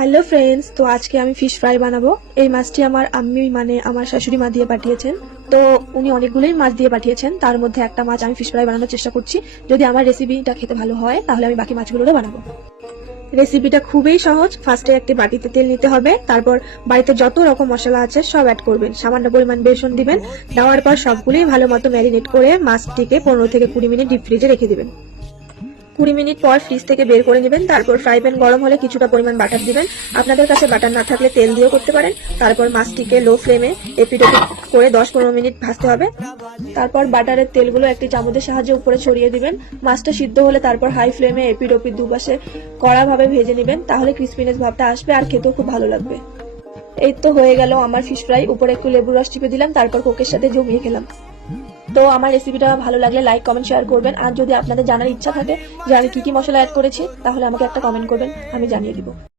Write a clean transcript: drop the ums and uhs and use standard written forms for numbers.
Hello friends, তো আজকে আমি ফিশ ফ্রাই বানাবো। এই মাছটি আমার আম্মি মানে আমার শাশুড়ি মা দিয়ে পাঠিয়েছেন। তো উনি অনেকগুলোই মাছ দিয়ে পাঠিয়েছেন, তার মধ্যে একটা মাছ আমি ফিশ ফ্রাই বানানোর চেষ্টা করছি। যদি আমার রেসিপিটা খেতে ভালো হয় তাহলে আমি বাকি মাছগুলোও বানাবো। রেসিপিটা খুবই সহজ। ফার্স্টে একটি বাটিতে তেল নিতে হবে, তারপর বাড়িতে যত রকম মশলা আছে সব অ্যাড করবেন, সামান্য পরিমাণ বেসন দিবেন। দেওয়ার পর সবগুলোই ভালো মতো ম্যারিনেট করে মাছটিকে 15 থেকে 20 মিনিট ডিপ ফ্রিজে রেখে দিবেন। 20 মিনিট পর ফ্রিজ থেকে বের করে নেবেন। তারপর ফ্রাই প্যান গরম হলে কিছুটা পরিমাণ বাটার দিবেন। আপনাদের কাছে বাটার না থাকলে তেল দিয়েও করতে পারেন। তারপর মাছটিকে লো ফ্লেমে এপিট ওপিট করে 10-15 মিনিট ভাজতে হবে। তারপর বাটারের তেলগুলো একটি চামচের সাহায্যে উপরে ছড়িয়ে দিবেন। মাছটা সিদ্ধ হলে তারপর হাই ফ্লেমে এপিট ওপিট দুপাশে কড়াভাবে ভেজে নেবেন, তাহলে ক্রিসপিনেস ভাবটা আসবে আর খেতেও খুব ভালো লাগবে। এই তো হয়ে গেল আমার ফিশ ফ্রাই। উপরে একটু লেবুর রস চিপে দিলাম, তারপর কোকের সাথে জমিয়ে খেলাম। তো আমার রেসিপিটা ভালো লাগলে লাইক কমেন্ট শেয়ার করবেন। আর যদি আপনাদের জানার ইচ্ছা থাকে যে আমি কি কি মশলা অ্যাড করেছি, তাহলে আমাকে একটা কমেন্ট করবেন, আমি জানিয়ে দিব।